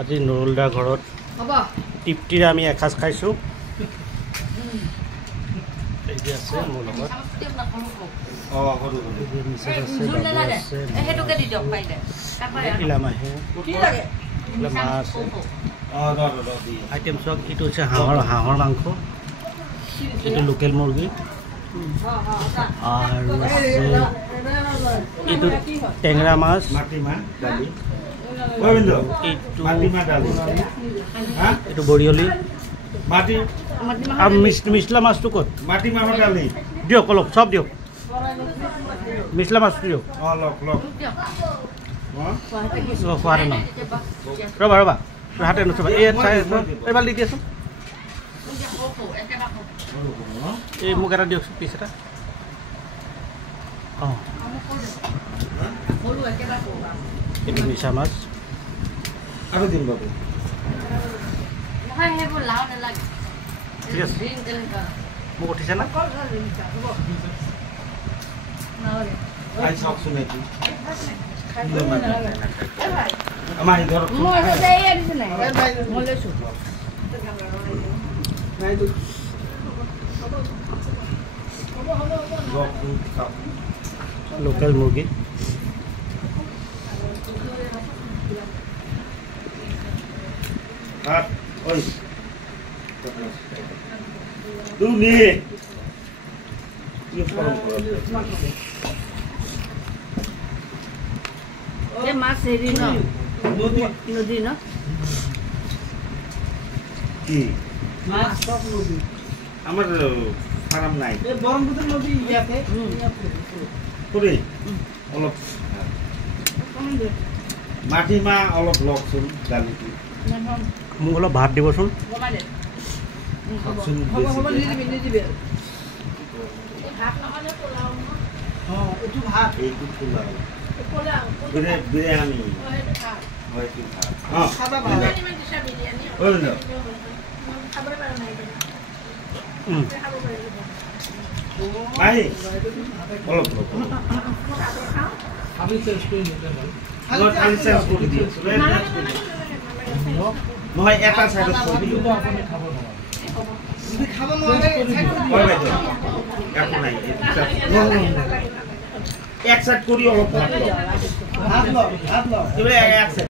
আজি নুৰুলদাৰ ঘৰত তৃপ্তিৰে আমি এসাঁজ খাইছোঁ। এই যে আছে মোৰ লগত ইলামাহে মাছ আইটেম চব। এইটো হৈছে হাঁহৰ মাংস, এইটো লোকেল মুৰ্গী, আৰু এইটো টেঙৰা মাছ, এইটো বৰিয়লি আৰু মিছলা মাছটো ক'ত? মাটিমাহৰ দালি দিয়ক অলপ, চব দিয়ক। মিছলা মাছটো দিয়ক। খোৱাতে ন ৰ'বা হাতে নচবা। এইবাৰ দি দিয়াচোন। এই মোক এটা দিয়কচোন, পিছ এটা। অঁ, এইটো মিছা মাছ আৰু দিম বাবু। ঠিক আছে, মোক উঠিছে না? চাওকচোন এইটো আমাৰ ঘৰত লোকেল মুৰ্গী, মাছ হেৰি ন নদী ন কি আমাৰ ফাৰ্ম নাই, অলপ মাটিমাহ অলপ লওকচোন, দালিটো মোক অলপ ভাত দিবচোন। বিৰিয়ানী নহয়, এটা চাইডত একো নাই, এক সাইড কৰি অলপ ভাত লওক।